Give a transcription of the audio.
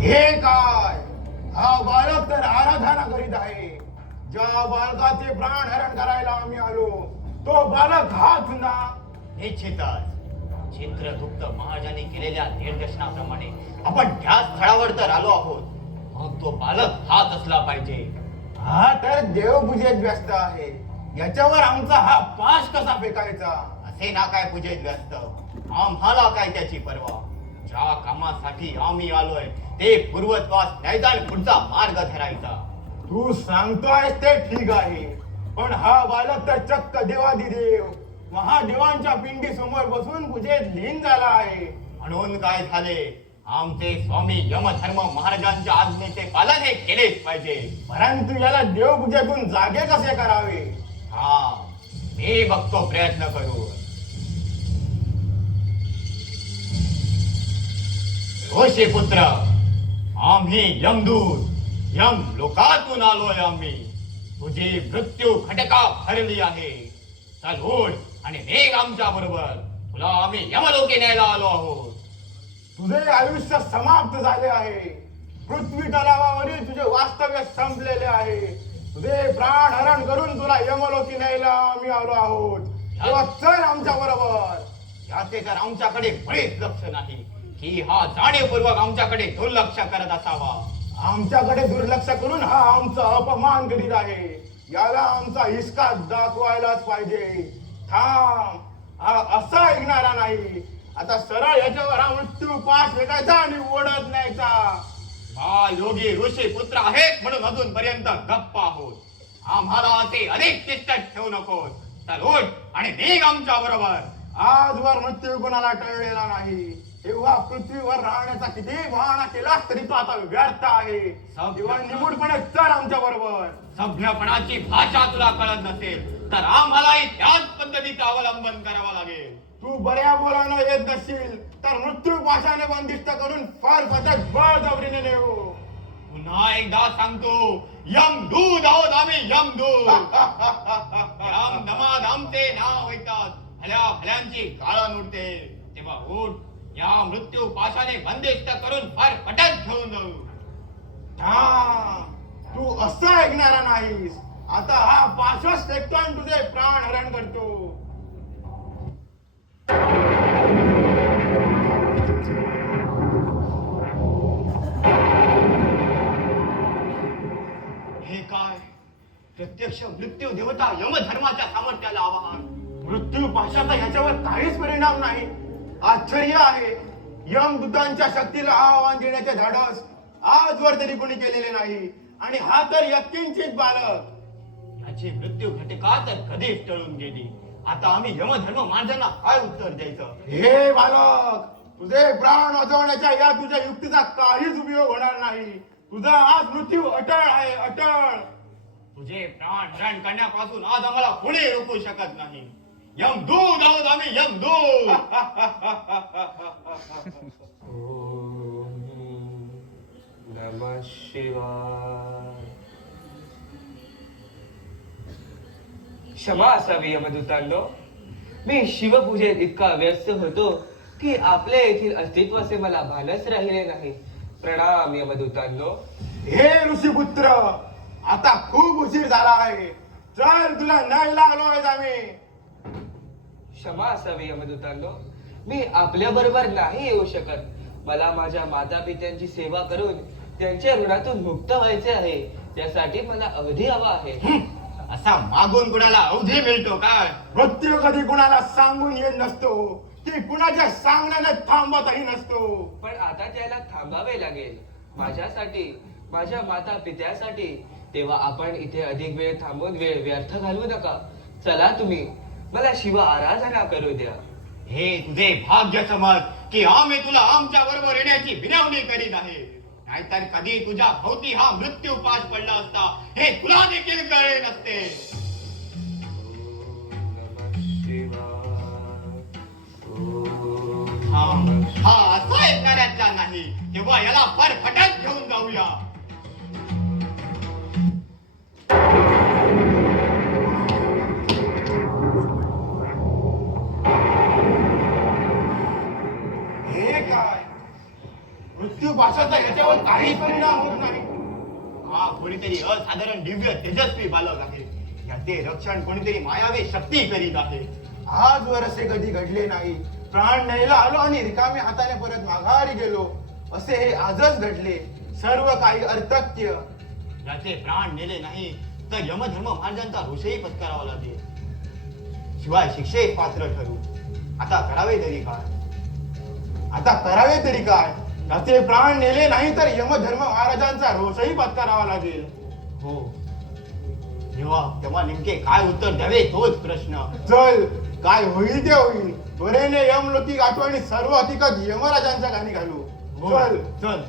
हे काय, हा बालक तर आराधना करीत आहे. ज्या बालकाचे प्राण हरण करायला आम्ही आलो तो बालक हाच ना. निश्चितच चित्रगुप्त महाराजांनी केलेल्या निर्देशनाप्रमाणे आपण त्या स्थळावर तर आलो आहोत. मग तो बालक हाच असला पाहिजे. हा तर देवपूजेत व्यस्त आहे. याच्यावर आमचा हा पाश कसा फेकायचा? असे ना काय पूजेत व्यस्त, आम्हाला काय त्याची पर्वा. ज्या कामासाठी आम्ही आलोय ते पूर्वत्वास न्यायचा आणि पुढचा मार्ग धरायचा. तू सांगतोय ते ठीक आहे, पण हा बालक तर चक्क देवादिदेव महादेवांच्या पिंडी समोर बसून पूजेत लीन झाला आहे. म्हणून काय झाले, आमचे स्वामी यमधर्म महाराजांच्या आज्ञेचे पालन हे केलेच पाहिजे. परंतु याला देवपूजेतून जागे कसे करावे? हा मी बघतो प्रयत्न करू. ऋषी पुत्र, आम्ही यमदूत यम लोकातून आलोय. आम्ही तुझी मृत्यू खटका भरली आहे. चल उठ आणि निघ आमच्या बरोबर. तुला आम्ही यमलोके न्यायला आलो आहोत. तुझे आयुष्य समाप्त झाले आहे. पृथ्वी तलावावरील तुझे वास्तव्य संपलेले आहे. तुझे प्राण हरण करून तुला यमलोकी न्यायला आम्ही आलो आहोत. तेव्हा चल आमच्या बरोबर. याचे तर आमच्याकडे बरेच लक्ष नाही की हा जाणीवपूर्वक आमच्याकडे दुर्लक्ष करत असावा. आमच्याकडे दुर्लक्ष करून हा आमचा अपमान करीत आहे. याला आमचा हिसका दाखवायलाच पाहिजे. थांब, हा असा ऐकणारा नाही. आता सरळ याच्यावर हा मृत्यू पाश फेकायचा आणि ओढत न्यायचा. हा योगी ऋषी पुत्र आहेत म्हणून अजूनपर्यंत गप्प आहोत. आम्हाला ते अधिक चिष्टत ठेवू नकोस. तर उठ आणि निघ आमच्या बरोबर. आजवर मृत्यू कोणाला टळलेला नाही. तेव्हा पृथ्वीवर राहण्याचा किती बहाणा केला तरी तो आता व्यर्थ आहे. तेव्हा निमूटपणे चल आमच्या बरोबर. सभ्यपणाची भाषा तुला कळत नसेल तर आम्हालाही त्याच पद्धतीचं अवलंबन करावं लागेल. तू बऱ्या बोलानं येत नसशील तर मृत्यू पाशाने बंदिष्ट करून फार फटक बळजबरीने नेऊ. पुन्हा एकदा सांगतो, यमदूत आहोत आम्ही, यमदूत. यम नमाद आमचे नाव ऐकतात भल्या भल्यांची गाळण उडते. तेव्हा उठ, या मृत्यू पाशाने बंदिष्ट करून फार पटक घेऊन जाऊ. तू असं ऐकणारा नाहीस. आता हा पाशच फेकतो आणि तुझे प्राण हरण करतो. हे काय, प्रत्यक्ष मृत्यू देवता यमधर्माच्या सामर्थ्याला आवाहन. मृत्यू पाशाचा ह्याच्यावर काहीच परिणाम नाही. आश्चर्य आहे. यमदूतांच्या शक्तीला आव्हान देण्याचे धाडस आजवर तरी कोणी केलेले नाही. आणि हा तर यत्किंचित बालक. याची मृत्यू घटका तर कधीच टळून गेली. आता आम्ही यमधर्म महाराजांना काय उत्तर द्यायचं? हे बालक, तुझे प्राण वाचवण्याच्या या तुझ्या युक्तीचा काहीच उपयोग होणार नाही. तुझा आज मृत्यू अटळ आहे, अटळ. तुझे प्राण हरण करण्यापासून आज आम्हाला कोणी रोखू शकत नाही. यमदूत आहोत आम्ही, यमदूत. ओम नमः शिवाय. क्षमा असावी यमदूतांनो, मी शिवपूजेत इतका व्यस्त होतो की आपल्या येथील अस्तित्वाचे मला भानच राहिले नाही. प्रणाम यमदूतांनो. हे ऋषीपुत्र, आता खूप उशीर झाला आहे. चल, तुला न्यायला आलोय आम्ही. क्षमा असावी यमदूतांनो, मी आपल्या बरोबर नाही येऊ शकत. मला माझ्या माता पित्यांची सेवा करून त्यांच्या ऋणातून मुक्त व्हायचे आहे. त्यासाठी मला अवधी हवा आहे. असा मागून कुणाला अवधी मिळतो काय? मृत्यू कधी कुणाला सांगून येत नसतो. ती कुणाच्या सांगण्याने थांबतही नसतो. पण आता त्याला थांबावे लागेल, माझ्यासाठी, माझ्या माता पित्यासाठी. तेव्हा आपण इथे अधिक वेळ थांबून वेळ व्यर्थ घालवू नका. चला तुम्ही, मला शिव आराधना करू द्या. हे तुझे भाग्य समज की आम्ही तुला आमच्या बरोबर येण्याची विनवणी करीत आहे. नाहीतर कधी तुझ्या भोवती हा मृत्यू पाश पडला असता हे तुला देखील कळले नसते. हा असा ऐकणाऱ्यातला नाही. तेव्हा याला फार फटक घेऊन जाऊया. मृत्यू पाशाचा याच्यावर काही परिणाम होत नाही. हा कोणीतरी असाधारण दिव्य तेजस्वी बालक आहे. याचे रक्षण कोणीतरी मायावी शक्ती करीत आहे. आजवर असे कधी घडले नाही. प्राण न्यायला आलो आणि रिकाम्या हाताने परत माघारी गेलो असे हे आजच घडले. सर्व काही अर्थत्य. याचे प्राण नेले नाही तर यमधर्म महाराजांचा रोषही पत्करावा लागेल. शिवाय शिक्षेस पात्र ठरू. आता करावे तरी काय? आता करावे तरी काय? त्याचे प्राण नेले नाही तर यमधर्म महाराजांचा रोषही पत्करावा लागेल. हो, तेव्हा नेमके काय उत्तर द्यावे तोच प्रश्न. चल, काय होईल ते होईल. त्वरेने यमलोकी गाठू आणि सर्व हकीकत यमराजांच्या कानी घालू. हो, चल चल.